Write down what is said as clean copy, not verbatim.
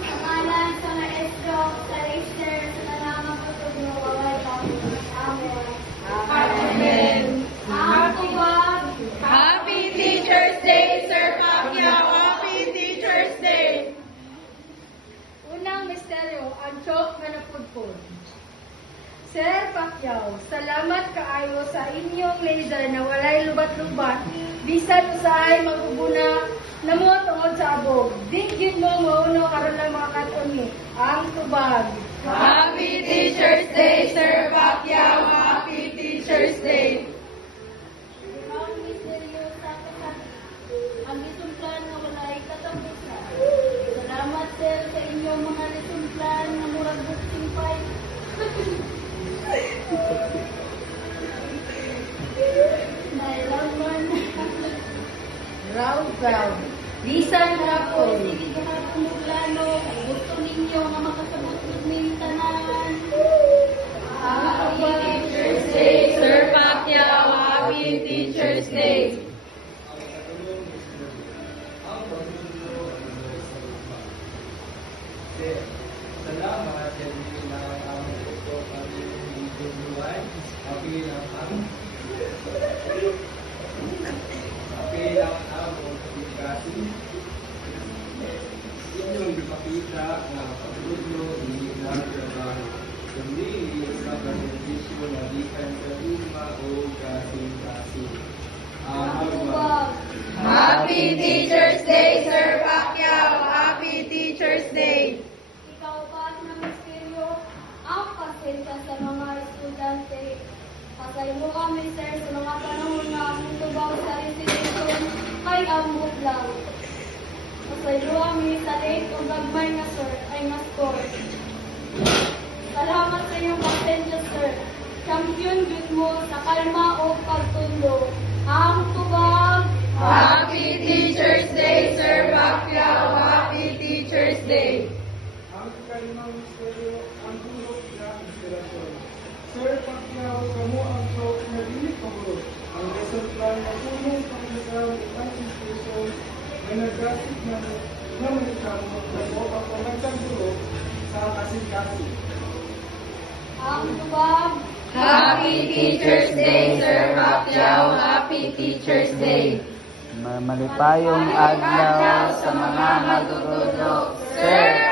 Pangalan sa maestro, sa Easter, sa talamang patugno, walay kapatid. Amen. Amen. Ang tubag, Happy Teacher's Day, Sir Pacquiao! Happy Teacher's Day! Unang misteryo, ang chok na napudpod. Sir Pacquiao, salamat kaayo sa inyong laser na walay lubat-lubat. Bisan usahay magubuna namo tungod sa abog. Digid mo mauno karon lang mga katuni. Ang tubag. Happy Teacher's Day, Sir Pacquiao! Happy Teacher's Day! ang misteryo sa kasal, ang isumplan na walay katapusan. Salamat, sir, sa inyong mga isumplan na murag boxing fight. Nailaman. Round. Bisan hapon. Sige, gahapon mo plano. Gusto ninyo nga makasabot ng tanan. Happy Teacher's Day, Sir Pacquiao! Happy Teacher's Day! Salamat sa inyo na ang ito kami bibigyan kabilang ang publikasi. Inyong ipakita na pagdudlo hindi lang trabaho, kundi sa benepisyo na gikan sa luma o kasing-kasing. Ang tubag. Happy Teacher's Day, Sir Pacquiao! Happy Teacher's Day! Ikaw pa na misteryo, ang pasensya sa mga estudyante. Pasaylo kami, sir, sa mga panahon na among tubaw sa resignation kay ambot lang. Pasaylo kami sa late o gagmay na, sir, ay na-score. Salamat sa iyong pasensya, sir. Champion yun mo sa kalma o pagtundo. Ang tubag. Happy Teacher's Day, Sir Pacquiao! Happy Teacher's Day! Ang ikalimang misteryo, ang bulok na inspirasyon. Sir Pacquiao, kamo ang show na dili pabulok. Ang lesson plan na punong panglasaw ang institusyon na naggasip na manikamo na po ang pamagkang bulok sa kasing-kasing. Ang tubag. Happy Teacher's Day, Sir Pacquiao! Happy Teacher's Day! Malipayong adlaw sa mga magtuturo. Sir